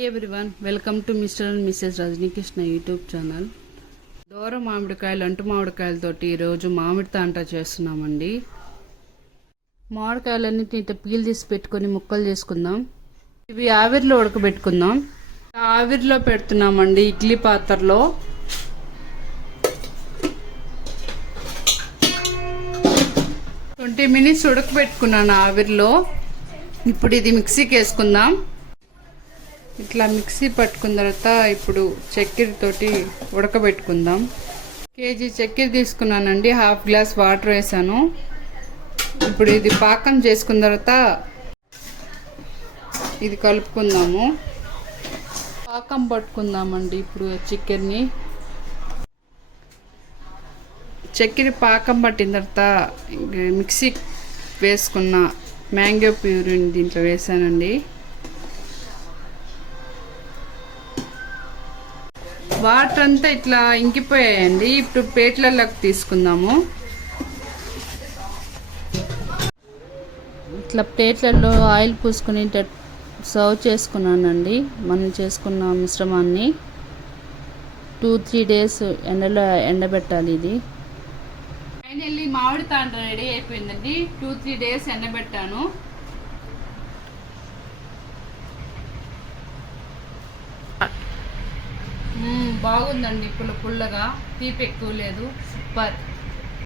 Hi everyone, welcome to Mr and Mrs Rajanikrishna YouTube channel. దూర మామిడికాయలు, అంటు మామిడికాయలతోటి ఈరోజు మామిడి తాండ్రా చేస్తున్నామండి. మామిడికాయలన్నిటిని ఇంత పీల్ తీసి పెట్టుకొని ముక్కలు చేసుకుందాం. ఇవి ఆవిరిలో ఉడకబెట్టుకుందాం. ఆవిరిలో పెడుతున్నామండి, ఇడ్లీ పాత్రలో. ట్వంటీ మినిట్స్ ఉడకబెట్టుకున్నాను ఆవిరిలో. ఇప్పుడు ఇది మిక్సీకి వేసుకుందాం. ఇట్లా మిక్సీ పట్టుకున్న తర్వాత ఇప్పుడు చక్కెరతోటి ఉడకబెట్టుకుందాం. కేజీ చక్కెర తీసుకున్నానండి, హాఫ్ గ్లాస్ వాటర్ వేసాను. ఇప్పుడు ఇది పాకం చేసుకున్న తర్వాత ఇది కలుపుకుందాము. పాకం పట్టుకుందామండి. ఇప్పుడు చక్కెర పాకం పట్టిన తర్వాత మిక్సీ వేసుకున్న మ్యాంగో ప్యూరీని దీంట్లో వేసానండి. వాటర్ అంతా ఇట్లా ఇంకిపోయాయండి. ఇప్పుడు ప్లేట్లలోకి తీసుకుందాము. ఇట్లా ప్లేట్లలో ఆయిల్ పూసుకుని సర్వ్ చేసుకున్నానండి. మనం చేసుకున్న మిశ్రమాన్ని 2-3 డేస్ ఎండలో ఎండబెట్టాలి. ఇది ఫైనల్లీ మామిడి తాండ్రా రెడీ అయిపోయిందండి. 2-3 డేస్ ఎండబెట్టాను. బాగుందండి, పుల్లగా, తీపి ఎక్కువ లేదు, సూపర్.